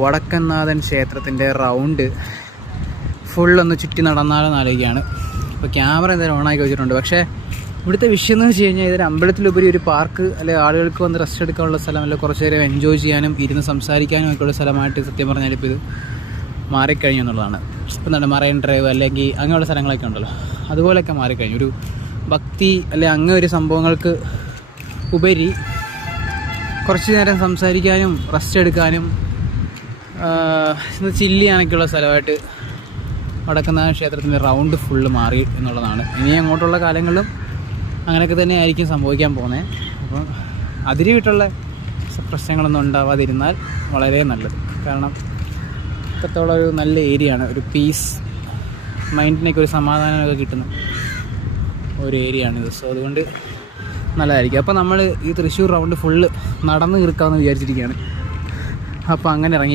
വടക്കനാഥൻ ക്ഷേത്രത്തിൻ്റെ റൗണ്ട് ഫുള്ളൊന്ന് ചുറ്റി നടന്നാലെന്ന് ആലോചിക്കുകയാണ്. ഇപ്പോൾ ക്യാമറ എന്തായാലും ഓണാക്കി വെച്ചിട്ടുണ്ട്. പക്ഷേ ഇവിടുത്തെ വിഷയം എന്ന് വെച്ച് കഴിഞ്ഞാൽ ഇതൊരു അമ്പലത്തിലുപരി ഒരു പാർക്ക്, അല്ലെങ്കിൽ ആളുകൾക്ക് വന്ന് റെസ്റ്റ് എടുക്കാനുള്ള സ്ഥലം, അല്ലെങ്കിൽ കുറച്ച് നേരം എൻജോയ് ചെയ്യാനും ഇരുന്ന് സംസാരിക്കാനും ഒക്കെ ഉള്ള സ്ഥലമായിട്ട് സത്യം പറഞ്ഞാൽ ഇപ്പോൾ ഇത് മാറിക്കഴിഞ്ഞു എന്നുള്ളതാണ്. ഇപ്പം എന്താണ് മറൈൻ ഡ്രൈവ് അല്ലെങ്കിൽ അങ്ങനെയുള്ള സ്ഥലങ്ങളൊക്കെ ഉണ്ടല്ലോ, അതുപോലെയൊക്കെ മാറിക്കഴിഞ്ഞു. ഒരു ഭക്തി അല്ലെങ്കിൽ അങ്ങനെ ഒരു സംഭവങ്ങൾക്ക് ഉപരി കുറച്ച് നേരം സംസാരിക്കാനും റെസ്റ്റ് എടുക്കാനും ചില്ല് ചെയ്യാനൊക്കെയുള്ള സ്ഥലമായിട്ട് വടക്കനാഥ ക്ഷേത്രത്തിൻ്റെ റൗണ്ട് ഫുള്ള് മാറി എന്നുള്ളതാണ്. ഇനി അങ്ങോട്ടുള്ള കാലങ്ങളിലും അങ്ങനെയൊക്കെ തന്നെ ആയിരിക്കും സംഭവിക്കാൻ പോകുന്നത്. അപ്പം അതിര് വിട്ടുള്ള പ്രശ്നങ്ങളൊന്നും ഉണ്ടാവാതിരുന്നാൽ വളരെ നല്ലത്. കാരണം അത്രത്തോളം ഒരു നല്ല ഏരിയയാണ്, ഒരു പീസ് മൈൻഡിനൊക്കെ ഒരു സമാധാനമൊക്കെ കിട്ടുന്ന ഒരു ഏരിയയാണിത്. സോ അതുകൊണ്ട് നല്ലതായിരിക്കും. അപ്പോൾ നമ്മൾ ഈ തൃശ്ശൂർ റൗണ്ട് ഫുള്ള് നടന്ന് തീർക്കാമെന്ന് വിചാരിച്ചിരിക്കുകയാണ്. അപ്പോൾ അങ്ങനെ ഇറങ്ങി